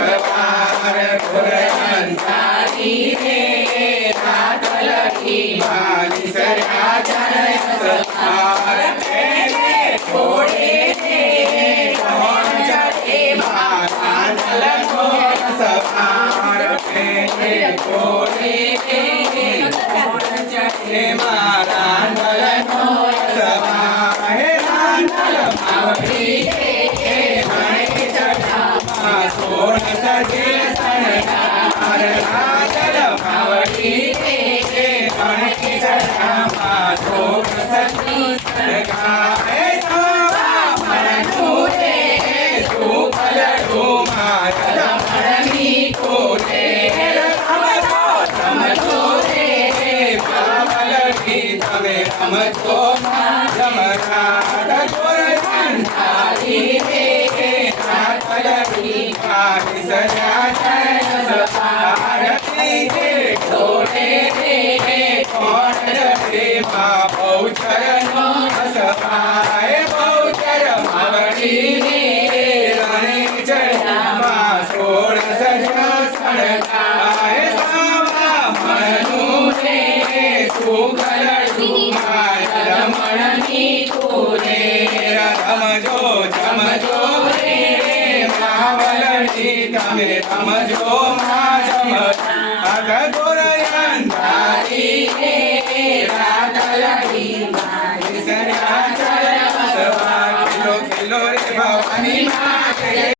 સવાર અંધારી રે રાત લખી માની સર્યા જય સવાર ઘોડે રે કોણ ચડે મારા નલનો સવાર ઘોડે રે કોણ ચડે મારા નલનો સવાર નલ માવડી સોળ સજે શણગાર રાજલ માવડી ગણકી ચઢામાં સોળ સજી શણગાર મણનું રે સુફલડું મારા રમણની કોરે રમજો રે પાવલડી તમે રમજો રમરાજ અંધારી રે માની સર્યા જય સવાર ઘોડે રે કોણ ચડે મા બહુચરનો સવાય બહુચર માવડી રણે ચડ્યામાં સોળ સજા શણગાય સાવા મણનું રે સુગલડું રમણની કુરે રમજો જમજો તમે રમજો માં જમ